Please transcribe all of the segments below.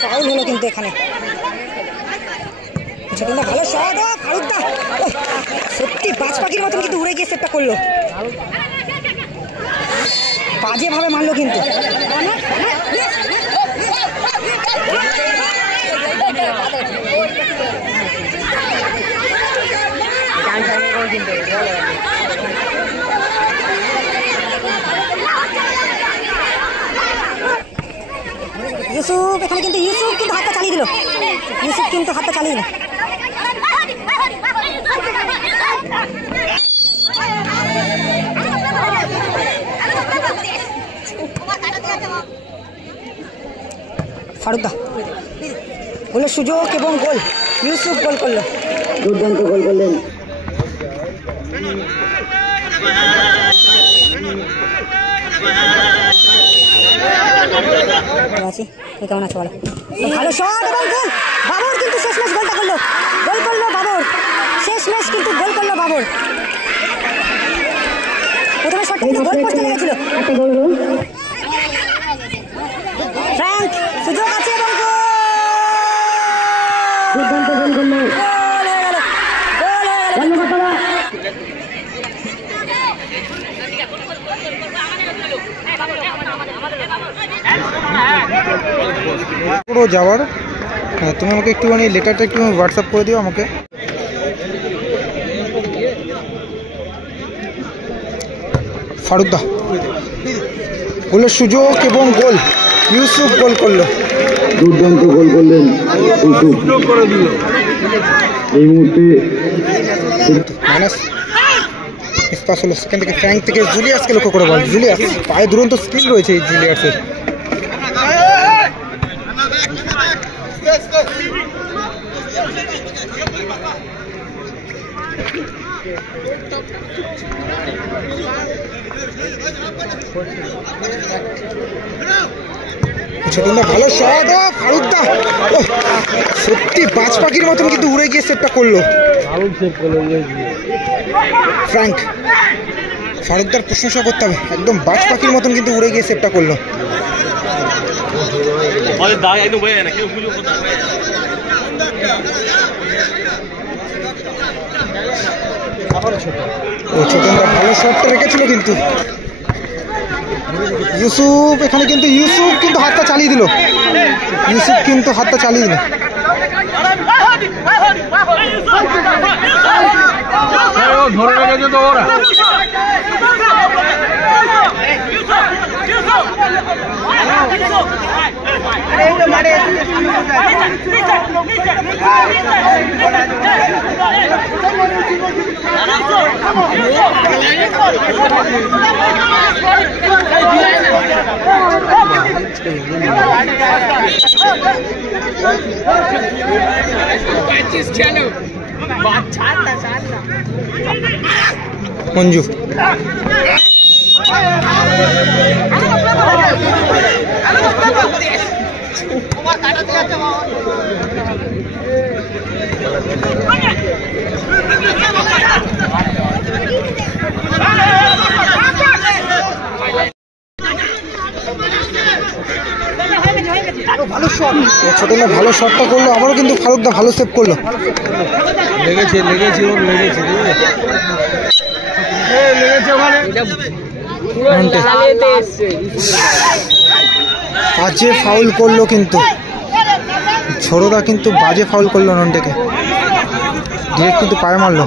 Foul হলো কিন্তু এখানে। ভালো শট, ফারুকদা সত্যি বাজ পাখির মতন কিন্তু উড়ে গিয়ে সেটটা করলো, বাজেভাবে মারলো কিন্তু। ইউসুফ এখানে কিন্তু হাতটা চালিয়ে দিল, হাতটা চালিয়ে দিল। ফারুকদা গোলের সুযোগ এবং গোল, ইউসুফ গোল করলো, দুর্দান্ত গোল করলেন। কেমন আছে বলো? ভালো শট এবং গোল, বাবর কিন্তু শেষমেশ গোলটা করলো, গোল করলো বাবর, শেষমেশ কিন্তু গোল করলো বাবর। প্রথমে শটটা কিন্তু গোল পোস্টে লেগেছিল, ফ্র্যাঙ্ক সুযোগ আছে এবং দুর্দান্ত গোল করলো, পুরো যাওয়ার। হ্যাঁ, তুমি আমাকে একটুখানি লেটারটা একটু হোয়াটসঅ্যাপ করে দিও আমাকে। ফারুকদা গোলের সুযোগ এবং গোল, ইউসুফ গোল করলো, দুর্দান্ত গোল করলেন ইউসুফ। এই মুহূর্তে মাইনাস স্পাস হলো সেখান থেকে, ফ্র্যাঙ্ক থেকে জুলিয়াসকে লক্ষ্য করে বল, জুলিয়াস পায়ে দুরন্ত স্কিল রয়েছে এই জুলিয়াসের। ভালো শট, ফারুকদা সত্যি বাজ পাখির মতন কিন্তু উড়ে গিয়ে সেটটা করলো, ফ্র্যাঙ্ক। ফারুকদার প্রশংসা করতে হবে, একদম বাজ পাখির মতন কিন্তু উড়ে গিয়ে সেটটা করলো। ছোটনদা ভালো শটটা রেখেছিল কিন্তু ইউসুফ, এখানে কিন্তু ইউসুফ কিন্তু হাতটা চালিয়ে দিল, ধরে রেখেছে তো ওরা। মঞ্জু ছোটনা ভালো শটটা করলো, আবারও কিন্তু ফারুকদা ভালো সেভ করলো, বাজে ফাউল করলো কিন্তু ছোড়োদা, কিন্তু বাজে ফাউল করলো নন্টেকে, ডিরেক্ট কিন্তু পায়ে মারলো।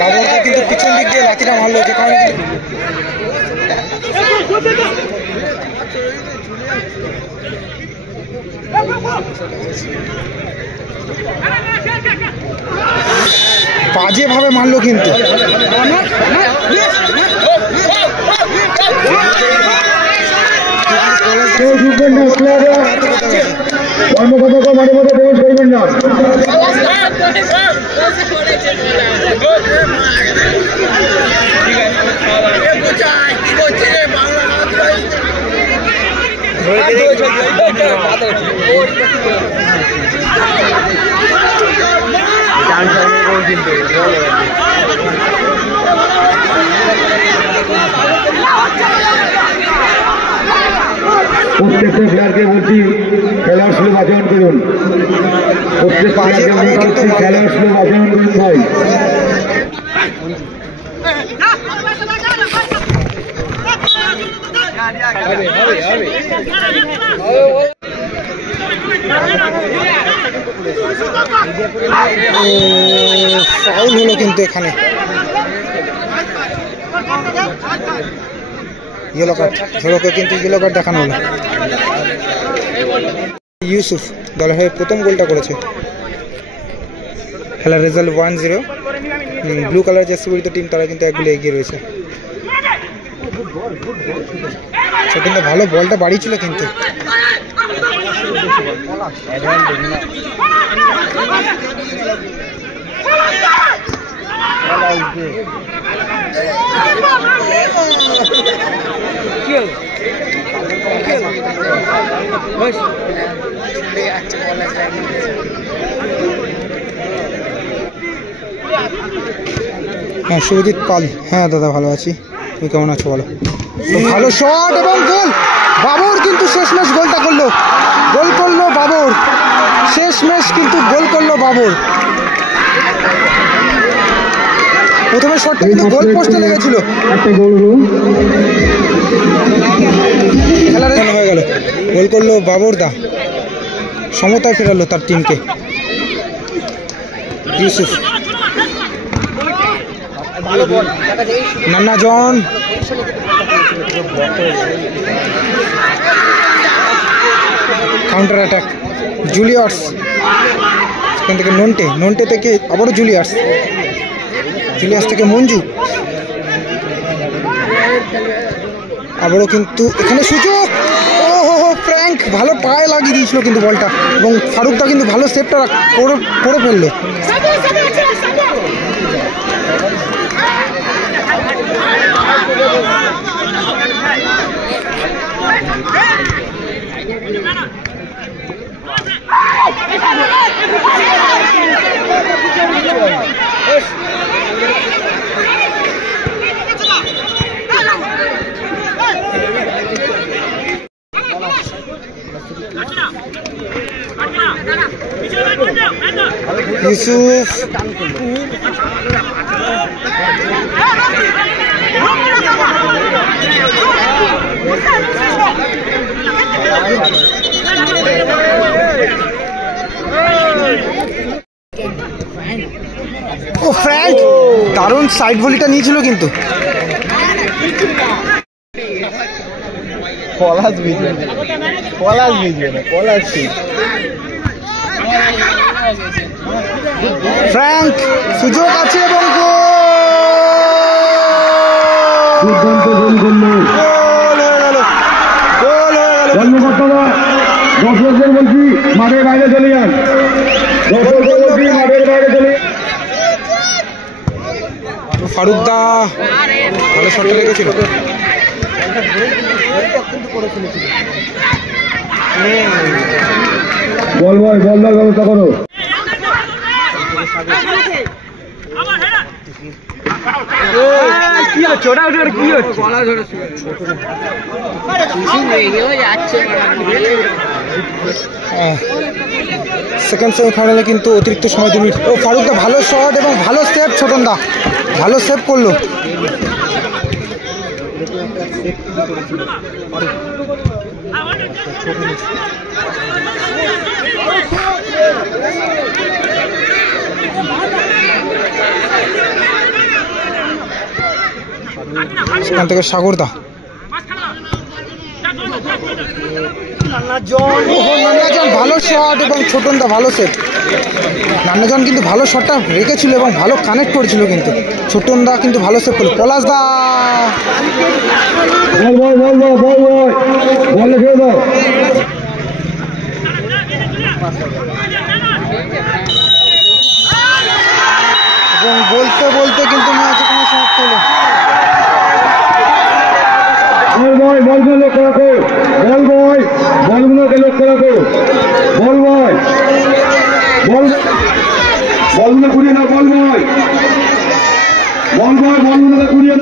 বাবরকে কিন্তু পিছন দিক দিয়ে লাঠিটা মারলো, যে কারণে বাজেভাবে মারলো কিন্তু। কর্মকর্তা মাঝে মাঝে প্রবেশ করবেন না। কি করছে রে বাংলা প্রত্যেকটা প্লেয়ারকে বলছি খেলার সুযোগ আচরণ করুন। প্রত্যেক প্লেয়ারকে বলছি খেলার সুযোগ আচরণ করুন ভাই। ফাউল হলো কিন্তু এখানে, ইয়েলো কার্ড। ঝড়কে কিন্তু ইয়েলো কার্ড দেখানো হলো। ইউসুফ দলের হয়ে প্রথম গোলটা করেছে। খেলার রেজাল্ট 1-0। ব্লু কালার জার্সি পরিহিত টিম তারা কিন্তু এক গোলে এগিয়ে রয়েছে। কিন্তু ভালো বলটা বাড়িয়েছিল কিন্তু। হ্যাঁ শুভজিৎ পাল, হ্যাঁ দাদা ভালো আছি, তুমি কেমন আছো বলো। ভালো শট এবং গোল। বাবর কিন্তু শেষমেশ গোলটা করলো, গোল করলো বাবর, শেষমেশ কিন্তু গোল করলো বাবর। প্রথমে শটটা কিন্তু গোল পোস্টে লেগেছিল, খেলার হয়ে গেল, গোল করলো বাবর দা, সমতায় ফেরালো তার টিমকে। ইউসুফ, নান্না জন, কাউন্টার অ্যাটাক, জুলিয়ার্স, সেখান থেকে নন্টে, নন্টে থেকে আবারও জুলিয়ার্স, জুলিয়ার্স থেকে মঞ্জু, আবারও কিন্তু এখানে সুযোগ। ও ফ্র্যাঙ্ক ভালো পায়ে লাগিয়ে দিয়েছিল কিন্তু বলটা, এবং ফারুকদা কিন্তু ভালো সেভটা করে ফেললো। ইউসুফ, ও ফ্র্যাঙ্ক দারুণ সাইড ভলিটা নিয়েছিল কিন্তু। ফ্র্যাঙ্ক সুযোগ আছে এবং দুর্দান্ত গোল করলো। কর্মকর্তারা দর্শকদের বলছি মাঠের বাইরে চলে যান, দর্শকদের বলছি মাঠের বাইরে চলে যান। ফারুকদা ভালো শটটা লেগেছিল। বল বল বলদার ব্যবস্থা করো। কি হচ্ছে ওটা, কি হচ্ছে? সেকেন্ড সেমিফাইনালে কিন্তু অতিরিক্ত সময় 2 মিনিট। ও ফারুকদা ভালো শট এবং ভালো সেভ, ছোটনদা ভালো সেভ করলো। সেখান থেকে সাগরদা, নান্নাজন ভালো শট এবং ছোটনদা ভালো সেভ। নান্নাজন কিন্তু ভালো শটটা রেখেছিল এবং ভালো কানেক্ট করেছিল, কিন্তু ছোটনদা কিন্তু ভালো সেভ করলো। পলাশদা এবং বলতে বলতে কিন্তু ম্যাচ এখানে সমাপ্ত হলো। বল বল বল বল রাখো বল বয় বলগুলো ঘুরিয়ে না বল বয় বলগুলো ঘুরিয়ে